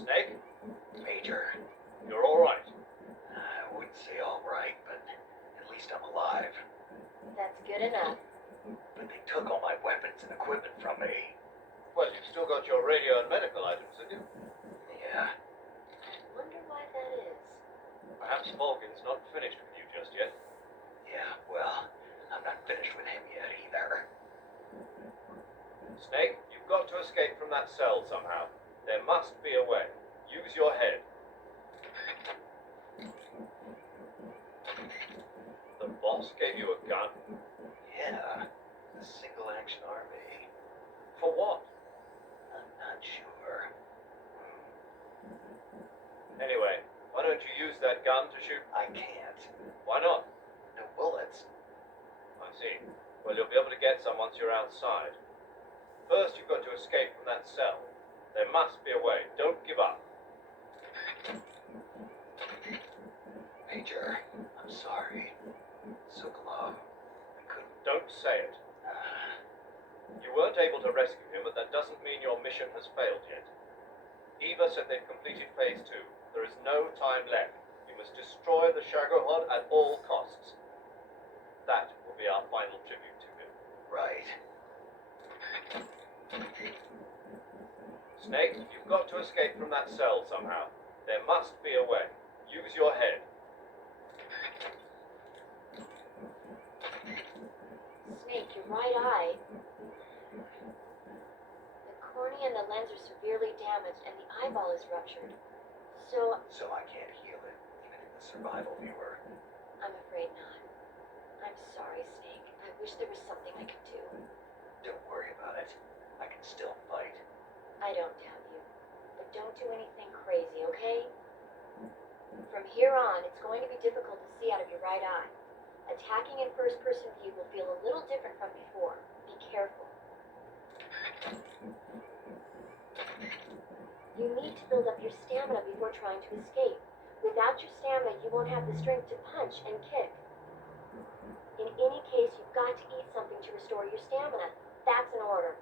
Snake? Major, You're alright. I wouldn't say all right, but at least I'm alive. That's good enough. But they took all my weapons and equipment from me. Well, you've still got your radio and medical items, haven't you? Yeah, I wonder why that is. Perhaps Morgan's not finished with you just yet. yeah, well, I'm not finished with him yet either. Snake, you've got to escape from that cell somehow. There must be a way. Use your head. The boss gave you a gun? Yeah, the single-action RV. For what? I'm not sure. Anyway, why don't you use that gun to shoot? I can't. Why not? No bullets. I see. Well, you'll be able to get some once you're outside. First, you've got to escape from that cell. There must be a way. Don't give up. Major, I'm sorry. Sokolov, I couldn't. Don't say it. You weren't able to rescue him, but that doesn't mean your mission has failed yet. Eva said they've completed phase 2. There is no time left. You must destroy the Shagohod at all costs. That will be our final tribute to him. Right. Snake, you've got to escape from that cell somehow. There must be a way. Use your head. Snake, your right eye. The cornea and the lens are severely damaged, and the eyeball is ruptured. So, So I can't heal it, even in the survival viewer. I'm afraid not. I'm sorry, Snake. I wish there was something I could do. Don't worry about it. I can still fight. I don't doubt you. But don't do anything crazy, okay? From here on, it's going to be difficult to see out of your right eye. Attacking in first-person view will feel a little different from before. Be careful. You need to build up your stamina before trying to escape. Without your stamina, you won't have the strength to punch and kick. In any case, you've got to eat something to restore your stamina. That's an order.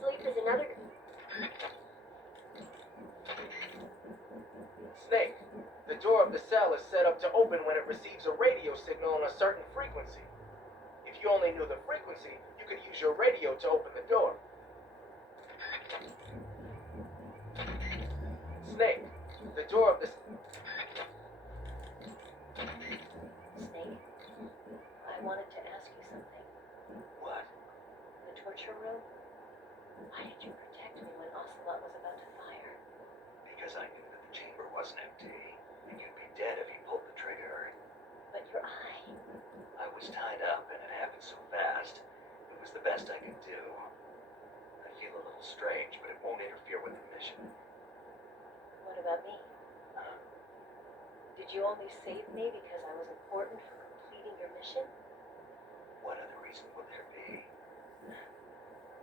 Sleep is another... Snake, the door of the cell is set up to open when it receives a radio signal on a certain frequency. If you only knew the frequency, you could use your radio to open the door. Snake, the door of the... Snake, I wanted to ask you something. What? The torture room? Why did you protect me when Ocelot was about to fire? Because I knew that the chamber wasn't empty, and you'd be dead if you pulled the trigger. But your eye... I was tied up, and it happened so fast. It was the best I could do. I feel a little strange, but it won't interfere with the mission. What about me? Huh? Did you only save me because I was important for completing your mission? What other reason would there be?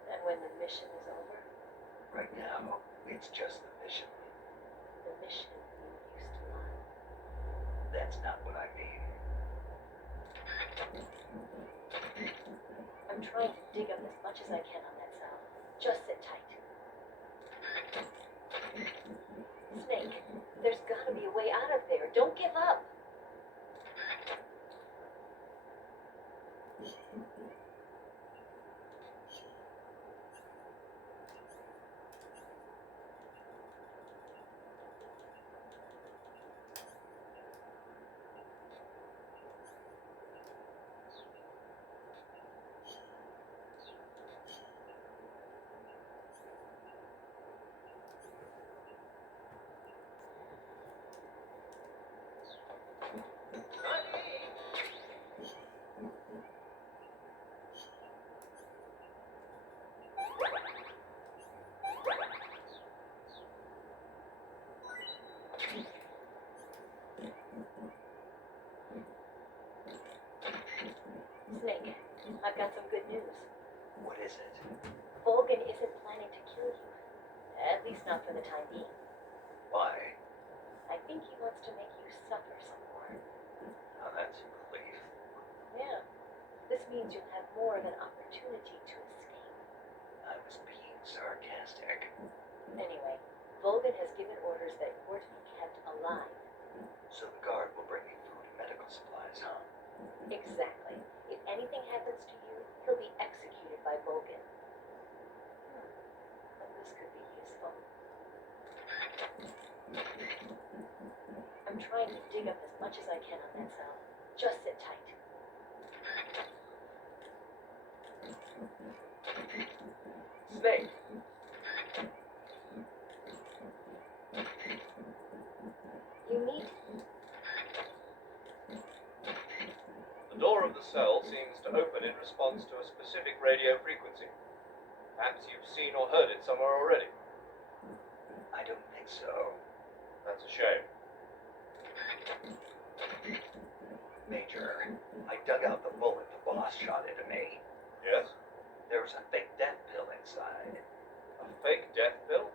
And when the mission is over, Right now, it's just the mission. the mission you used to love. That's not what I mean. I'm trying to dig up as much as I can on that cell. Just sit tight. Snake, there's gotta be a way out of there. Don't give up. Snake, I've got some good news. What is it? Volgan isn't planning to kill you. At least not for the time being. Why? I think he wants to make you suffer some more. Now that's a relief. Yeah. This means you'll have more of an opportunity to escape. I was being sarcastic. Anyway, Vulcan has given orders that you're to be kept alive. So the guard will bring me food and medical supplies, huh? Exactly. If anything happens to you, he'll be executed by Vulcan. But this could be useful. I'm trying to dig up as much as I can on that cell. Just sit tight. Snake, You need The door of the cell seems to open in response to a specific radio frequency. Perhaps you've seen or heard it somewhere already. I don't think so. That's a shame. Major, I dug out the bullet the boss shot into me. Yes? There was a fake death pill inside. A fake death pill?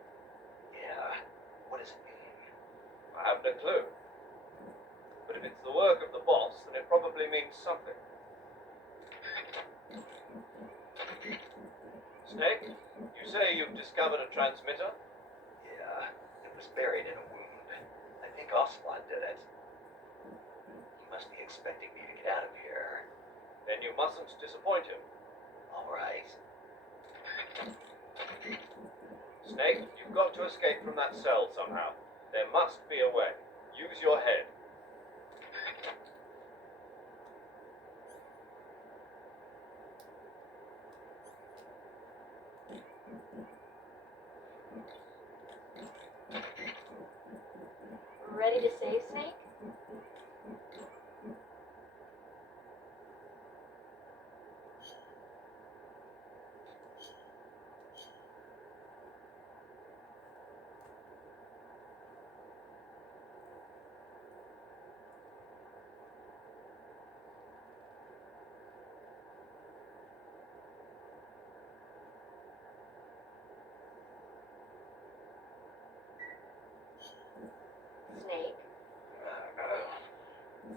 Yeah. What does it mean? I haven't a clue. But if it's the work of the boss, then it probably means something. Snake, you say you've discovered a transmitter? Yeah. It was buried in a wound. I think Ocelot did it. He must be expecting me to get out of here. Then you mustn't disappoint him. All right. Snake, you've got to escape from that cell somehow. There must be a way. Use your head. ready to save Snake? Snake?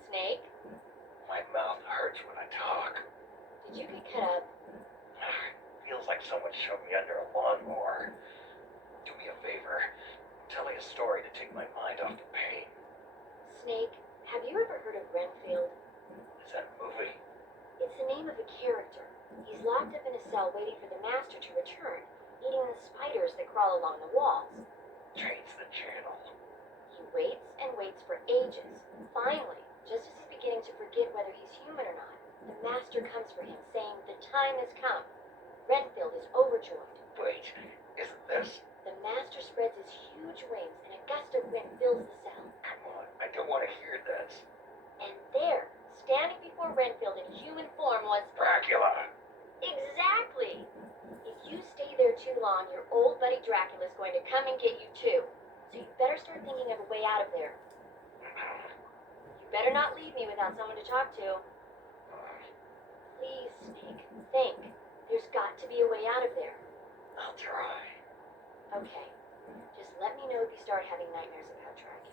Snake? My mouth hurts when I talk. Did you get cut up? Feels like someone shoved me under a lawnmower. Do me a favor. Tell me a story to take my mind off the pain. Snake, have you ever heard of Renfield? Is that a movie? It's the name of a character. He's locked up in a cell waiting for the master to return, eating the spiders that crawl along the walls. Change the channel. He waits and waits for ages. Finally, just as he's beginning to forget whether he's human or not, the master comes for him, saying the time has come. Renfield is overjoyed. Wait, isn't this? The master spreads his huge wings and a gust of wind fills the cell. Come on, I don't want to hear this. And there, standing before Renfield in human form was... Dracula! Exactly! If you stay there too long, your old buddy Dracula's going to come and get you too. So you better start thinking of a way out of there. You better not leave me without someone to talk to. Please, Snake, think. There's got to be a way out of there. I'll try. Okay. Just let me know if you start having nightmares about Dracula.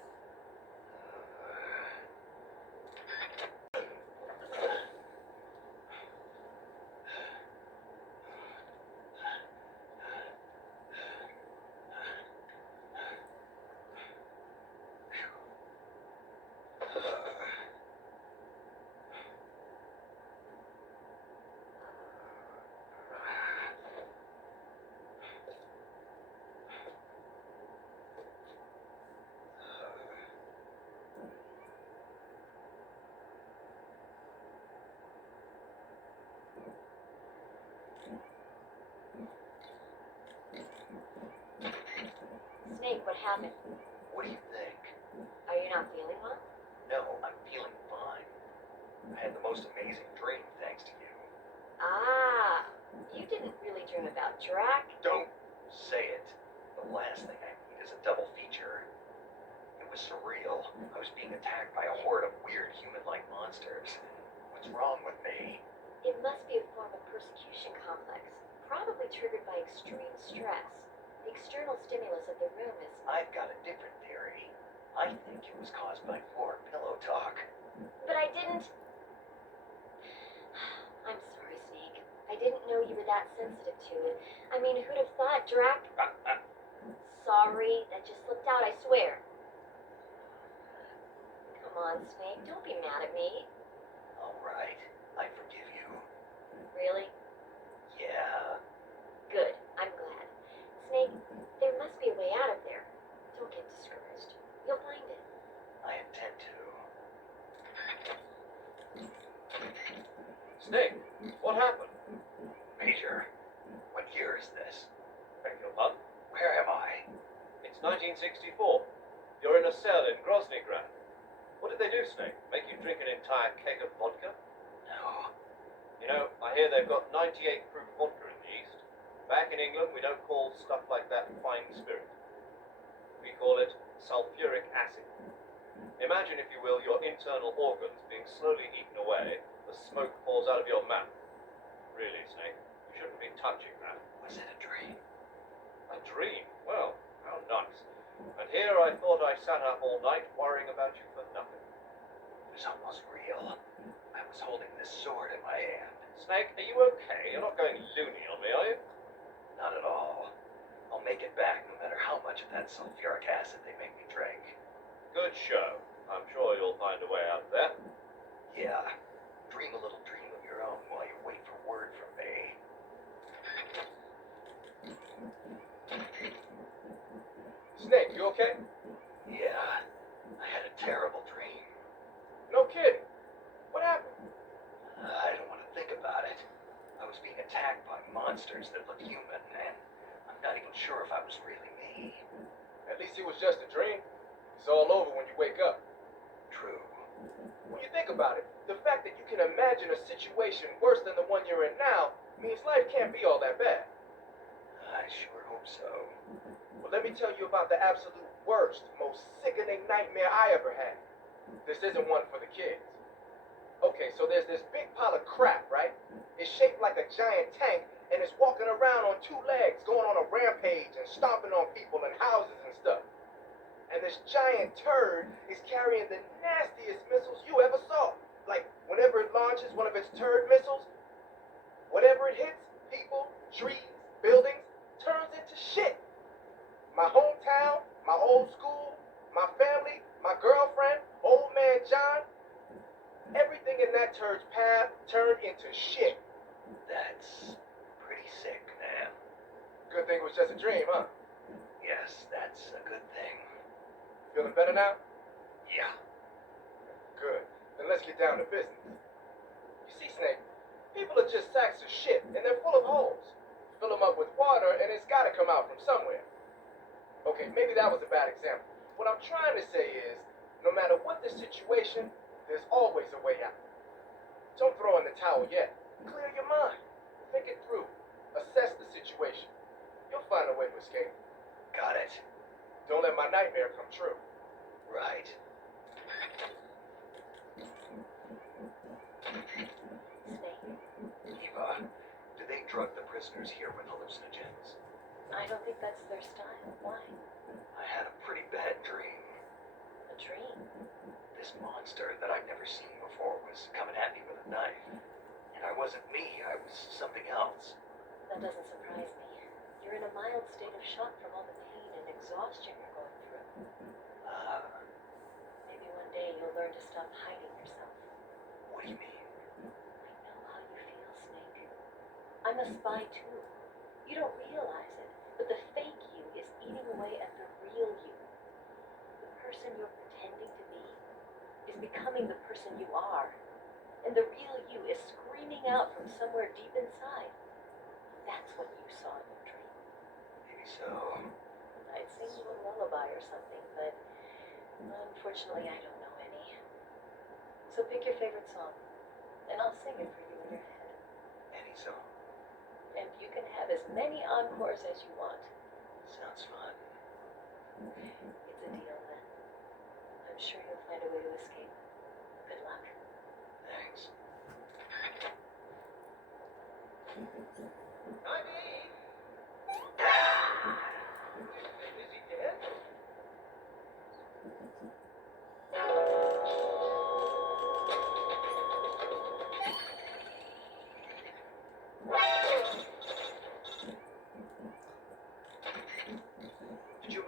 Snake, what happened? What do you think? Are you not feeling well? No, I'm feeling fine. I had the most amazing dream thanks to you. Ah, you didn't really dream about Drac. Don't say it. The last thing I need is a double feature. It was surreal. I was being attacked by a horde of weird human-like monsters. What's wrong with me? It must be a form of persecution complex, probably triggered by extreme stress. The external stimulus of the room is... I've got a different theory. I think it was caused by floor pillow talk. But I didn't... I'm sorry, Snake. I didn't know you were that sensitive to it. I mean, who'd have thought Sorry, that just slipped out, I swear. Come on, Snake, don't be mad at me. All right, I forgive you. Really? Yeah. Good, I'm glad. Snake, there must be a way out of there. Don't get discouraged. You'll find it. I intend to. Snake, what happened? Major, what year is this? Beg your pardon? Where am I? It's 1964. You're in a cell in Groznygrad. What did they do, Snake? Make you drink an entire keg of vodka? No. You know, I hear they've got 98 proof vodka in the East. Back in England, we don't call stuff like that fine spirit. We call it sulfuric acid. Imagine, if you will, your internal organs being slowly eaten away. The smoke falls out of your mouth. Really, Snake, you shouldn't be touching that. Was it a dream? A dream? Well, how nice. And here I thought I sat up all night worrying about you for nothing. It was almost real. I was holding this sword in my hand. Snake, are you okay? You're not going loony on me, are you? Not at all. I'll make it back no matter how much of that sulfuric acid they make me drink. Good show. I'm sure you'll find a way out of there. Yeah. Dream a little dream of your own while you wait for word from me. Snake, you okay? Yeah. I had a terrible dream. No kidding. What happened? I don't want to think about it. I was being attacked by monsters that looked human, and I'm not even sure if I was really me. At least it was just a dream. It's all over when you wake up. True. When you think about it, the fact that you can imagine a situation worse than the one you're in now means life can't be all that bad. I sure hope so. Well, let me tell you about the absolute worst, most sickening nightmare I ever had. This isn't one for the kids. Okay, so there's this big pile of crap, right? It's shaped like a giant tank, and it's walking around on two legs, going on a rampage and stomping on people and houses and stuff. And this giant turd is carrying the nastiest missiles you ever saw. Like, whenever it launches one of its turd missiles, whatever it hits, people, trees, buildings, turns into shit. My hometown, my old school, my family, my girlfriend, old man John, everything in that turd's path turned into shit. That's pretty sick, man. Good thing it was just a dream, huh? Yes, that's a good thing. Feeling better now? Yeah. Good. Then let's get down to business. You see, Snake, people are just sacks of shit, and they're full of holes. Fill them up with water, and it's gotta come out from somewhere. Okay, maybe that was a bad example. What I'm trying to say is, no matter what the situation, there's always a way out. Don't throw in the towel yet. Clear your mind. Think it through. Assess the situation. You'll find a way to escape. Got it. Don't let my nightmare come true. Right. Snake, Eva, do they drug the prisoners here with hallucinogens? I don't think that's their style. Why? I had a pretty bad dream. A dream? This monster that I've never seen before was coming at me with a knife. And I wasn't me, I was something else. That doesn't surprise me. You're in a mild state of shock from all the pain and exhaustion you're going through. Maybe one day you'll learn to stop hiding yourself. What do you mean? I know how you feel, Snake. I'm a spy too. You don't realize it, but the fake you is eating away at the real you. The person you're pretending to be is becoming the person you are. And the real you is screaming out from somewhere deep inside. That's what you saw in your dream. Maybe so. I'd sing you a lullaby or something, but unfortunately I don't know any. So pick your favorite song, and I'll sing it for you in your head. Any song. And you can have as many encores as you want. Sounds fun. It's a deal then. I'm sure you'll find a way to escape. Good luck. Thanks. Ivy! Is he dead?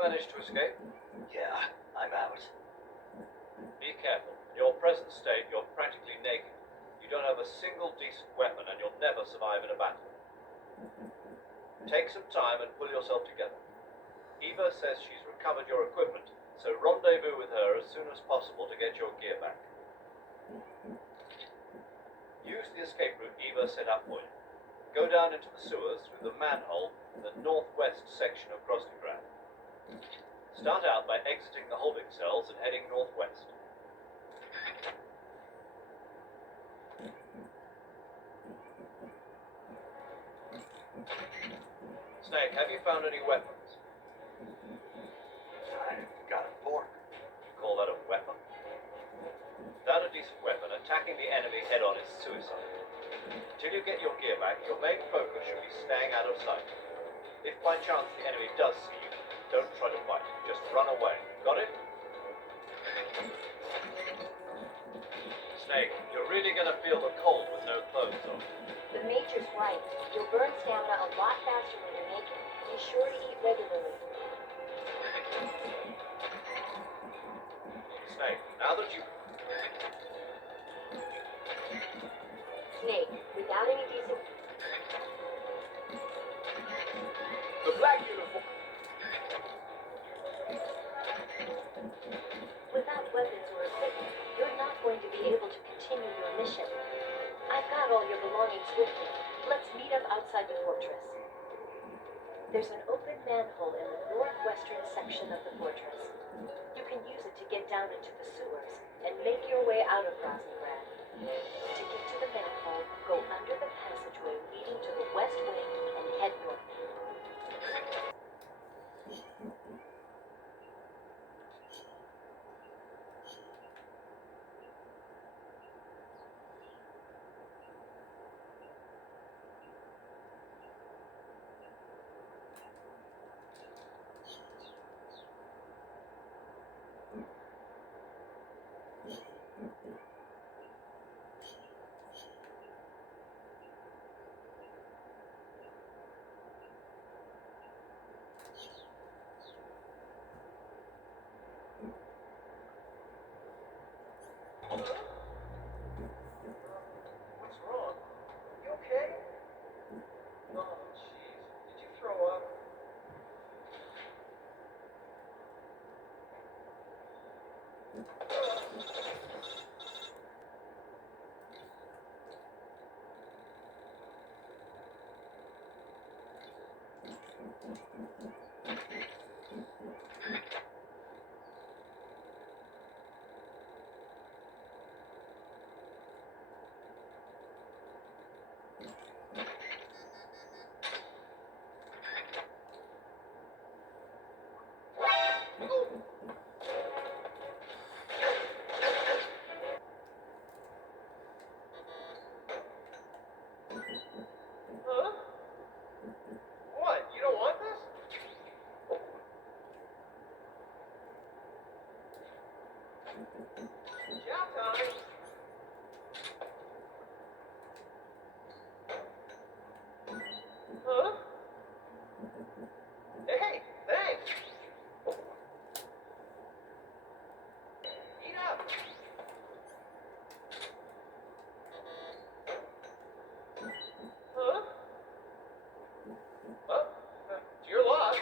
manage to escape? Yeah, I'm out. Be careful. In your present state, you're practically naked. You don't have a single decent weapon, and you'll never survive in a battle. Take some time and pull yourself together. Eva says she's recovered your equipment, so rendezvous with her as soon as possible to get your gear back. Use the escape route Eva set up for you. Go down into the sewers through the manhole in the northwest section of Grossengrad. Start out by exiting the holding cells and heading northwest. Snake, have you found any weapons? I've got a fork. You call that a weapon? Without a decent weapon, attacking the enemy head-on is suicide. Until you get your gear back, your main focus should be staying out of sight. If by chance the enemy does see you, don't try to fight. Just run away. Got it? Snake, you're really gonna feel the cold with no clothes on. The Major's right. You'll burn stamina a lot faster when you're naked. Be sure to eat regularly. Snake, now that you... Snake, without any decent... The black uniform. Without weapons or equipment, you're not going to be able to continue your mission. I've got all your belongings with me. Let's meet up outside the fortress. There's an open manhole in the northwestern section of the fortress. You can use it to get down into the sewers and make your way out of Grossengrad. To get to the manhole, go under the passageway leading to the west wing and head north. What's wrong? You okay? Oh, jeez. Did you throw up? Huh? What? You don't want this? Chow time. Huh? Hey, thanks. Eat up. Huh? Well, it's your loss.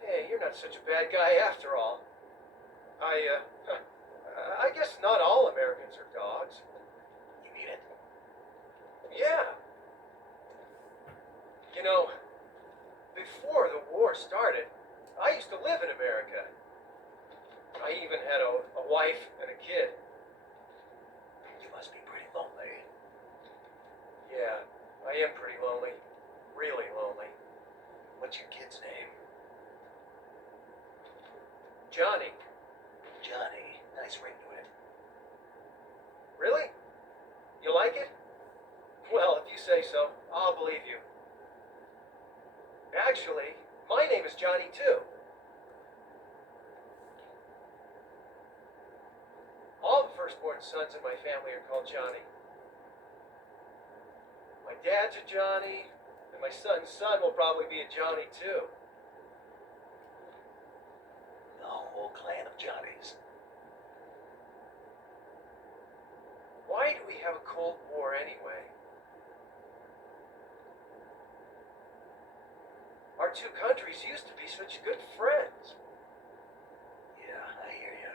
Hey, you're not such a bad guy after all. I guess not all Americans are dogs. You need it? Yeah. You know, before the war started, I used to live in America. I even had a wife and a kid. You must be pretty lonely. Yeah, I am pretty lonely. Really lonely. What's your kid's name? Johnny. Johnny. Nice ring to it. Really? You like it? Well, if you say so, I'll believe you. Actually, my name is Johnny too. All the firstborn sons in my family are called Johnny. My dad's a Johnny, and my son's son will probably be a Johnny too. The whole clan of Johnnies. Why do we have a Cold War anyway? Our two countries used to be such good friends. Yeah, I hear ya.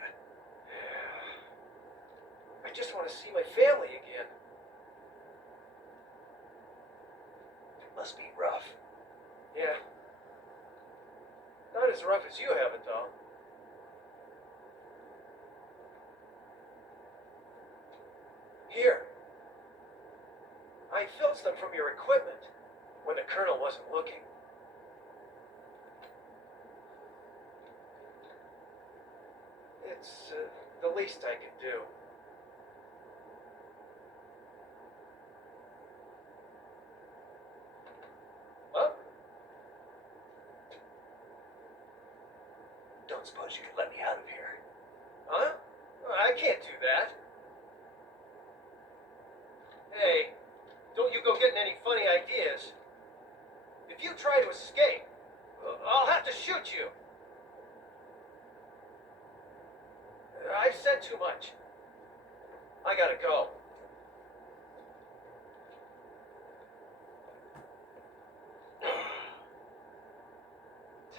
I just want to see my family again. Must be rough. Yeah. Not as rough as you have it, though. Here. I filched them from your equipment when the colonel wasn't looking. It's the least I could do. Well, Don't suppose you could let me out of here? huh? I can't do that. Hey, don't you go getting any funny ideas. If you try to escape, I'll have to shoot you. I've said too much. I gotta go.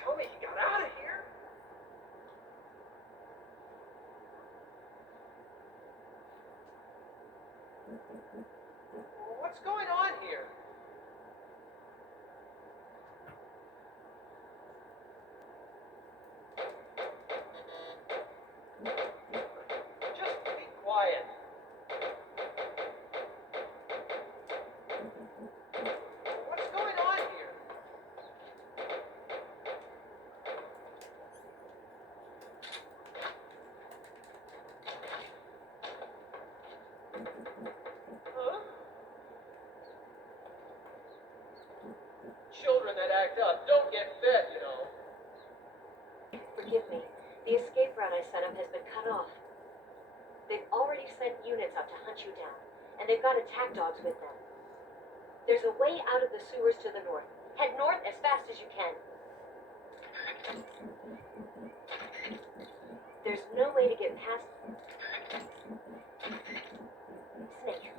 Tell me he got out of here? What's going on here? Just be quiet. What's going on here? Huh? Children that act up don't get fed, you know. Forgive me. The escape route I set up has been cut off. They've already sent units up to hunt you down, and they've got attack dogs with them. There's a way out of the sewers to the north. Head north as fast as you can. There's no way to get past... Snake.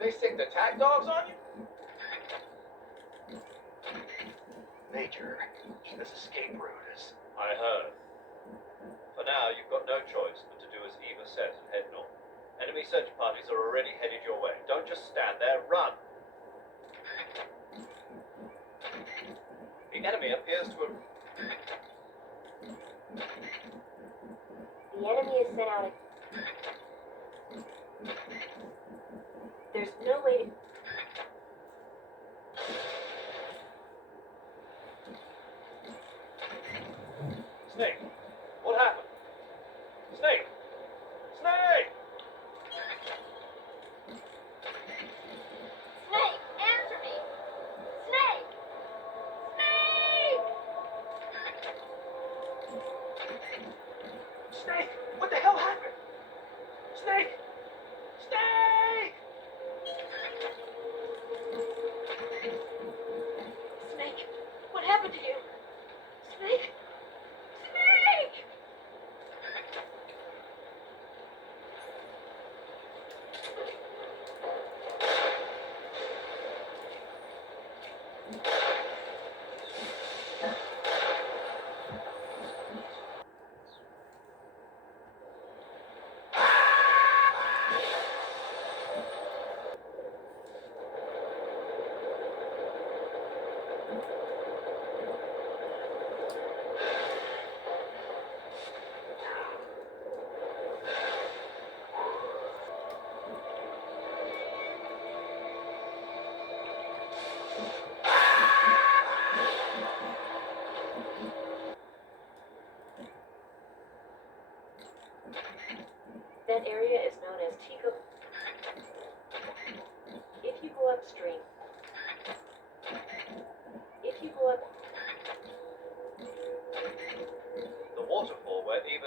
They sick the attack dogs on you? Major, Eva's escape route is... I heard. For now, you've got no choice but to do as Eva says and head north. Enemy search parties are already headed your way. Don't just stand there, run! The enemy appears to have... The enemy has sent out a... There's no way to... Snake! What happened? Snake! Snake! Snake, answer me! Snake! Snake! Snake! What the hell happened? Snake! Snake! Snake! What happened to you? Snake! Snake!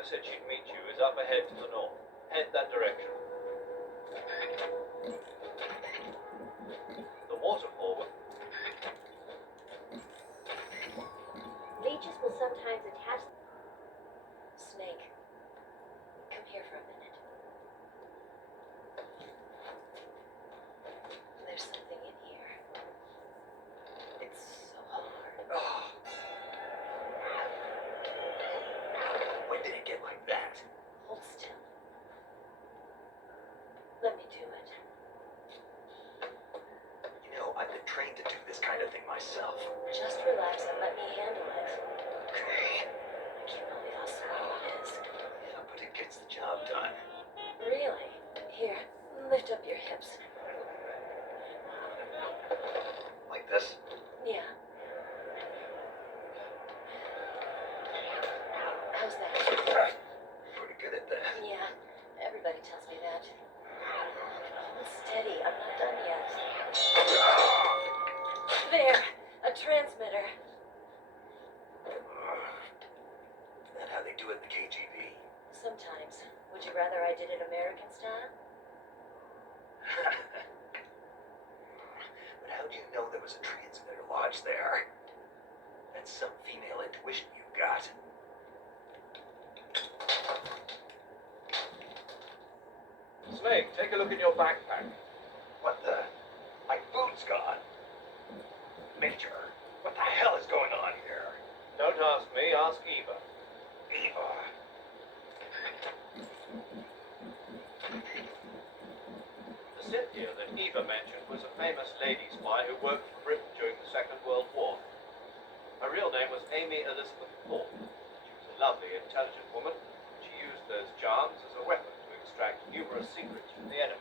Eva said she'd meet you is up ahead to the north. Head that direction. The waterfall. Leeches will sometimes attach. Snake, come here for a minute. There's something in here. It's so hard. Oh. When did it get like that? Hold still. Let me do it. You know, I've been trained to do this kind of thing myself. Just relax and let me handle it. Okay. I can't believe how small it is. Yeah, but it gets the job done. Really? Here, lift up your hips. Like this? Yeah. How's that? Pretty good at that. Yeah, everybody tells me that. Hold steady, I'm not done yet. There, a transmitter. Is that how they do it in the KGB? Sometimes. Would you rather I did it American style? But how do you know there was a transmitter lodged there? That's some female intuition you got. Snake, take a look in your backpack. What the? My food's gone. Major, what the hell is going on here? Don't ask me, ask Eva. Eva. The Cynthia that Eva mentioned was a famous lady spy who worked for Britain during the Second World War. Her real name was Amy Elizabeth Thorpe. She was a lovely, intelligent woman. She used those charms as a weapon to extract numerous secrets from the enemy.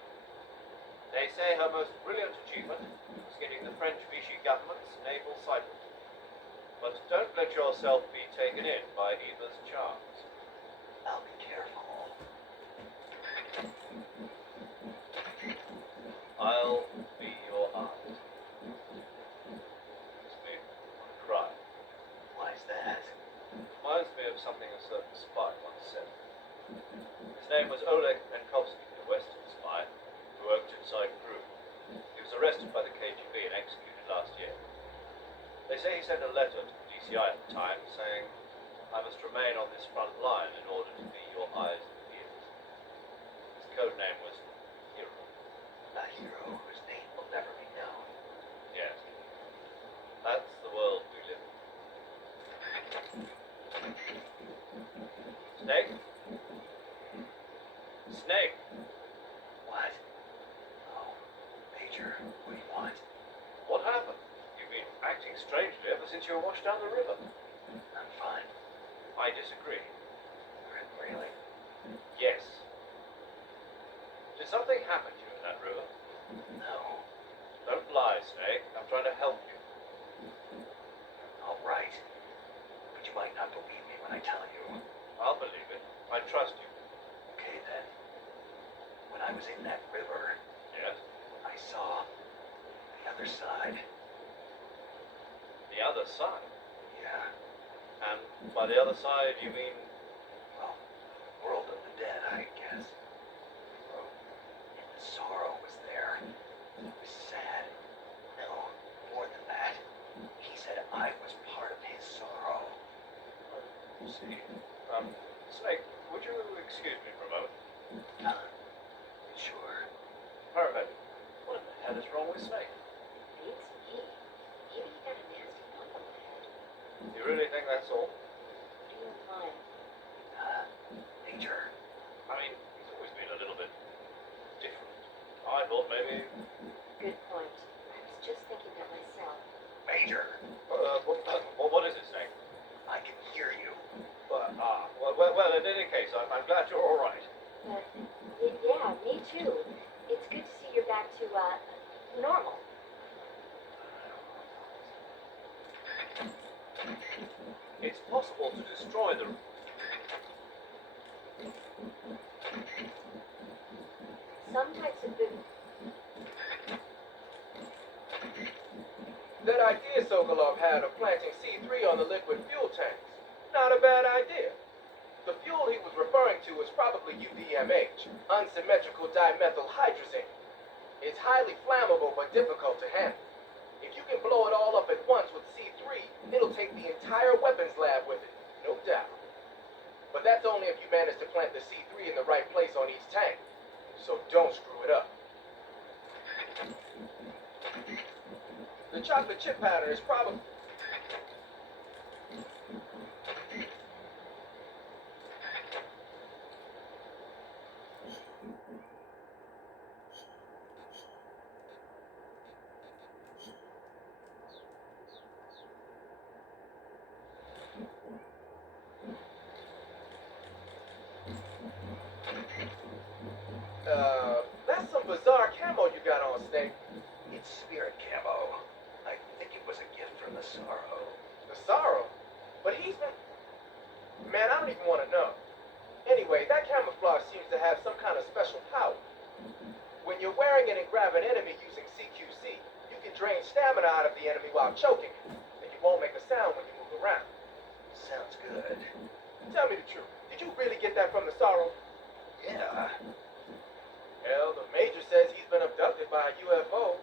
They say her most brilliant achievement was getting the French Vichy government's naval cycle. But don't let yourself be taken in by Eva's charms. I'll be careful. I'll be your aunt. Makes me want to cry. Why's that? Reminds me of something a certain spy once said. His name was Oleg Penkovsky, a Western spy who worked inside Crew. He was arrested by the KGB and executed last year. They say he sent a letter to the DCI at the time saying, "I must remain on this front line in order to be your eyes and ears." His code name was Hero. A hero whose name will never be known. Yes. That's the world we live in. Snake? Snake! What? Oh, Major, what do you want? What happened? You've been acting strangely ever since you were washed down the river. I'm fine. I disagree. Really? Yes. Did something happen to you in that river? No. Don't lie, Snake. I'm trying to help you. All right. But you might not believe me when I tell you. I'll believe it. I trust you. Okay, then. When I was in that river, Yes? I saw the other side. The other side. Yeah. And by the other side, you mean... Well, world of the dead, I guess. Oh, and the sorrow was there. He was sad. No, more than that. He said I was part of his sorrow. See. Snake, would you excuse me for a moment? Sure. Paramedic, what in the hell is wrong with Snake? Beats me. Maybe he got a nasty bump on the head. You really think that's all? What do you imply? Major. I mean, he's always been a little bit different. I thought maybe... Good point. I was just thinking that myself. Major. What is it, Snake? I can hear you. Well, in any case, I'm glad you're all right. Yeah, me too. It's good to see you're back to, normal. It's possible to destroy the... Some types of food. That idea Sokolov had of planting C3 on the liquid fuel tanks. Not a bad idea. The fuel he was UDMH, unsymmetrical dimethyl hydrazine. It's highly flammable but difficult to handle. If you can blow it all up at once with C3, it'll take the entire weapons lab with it, no doubt. But that's only if you manage to plant the C3 in the right place on each tank. So don't screw it up. The chocolate chip pattern is probably... That's some bizarre camo you got on, Snake. It's spirit camo. I think it was a gift from the Sorrow. The Sorrow? But he's been... Man, I don't even want to know. Anyway, that camouflage seems to have some kind of special power. When you're wearing it and grab an enemy using CQC, you can drain stamina out of the enemy while choking it, and you won't make a sound when you move around. Sounds good. Tell me the truth. Did you really get that from the Sorrow? Yeah. Hell, the Major says he's been abducted by a UFO.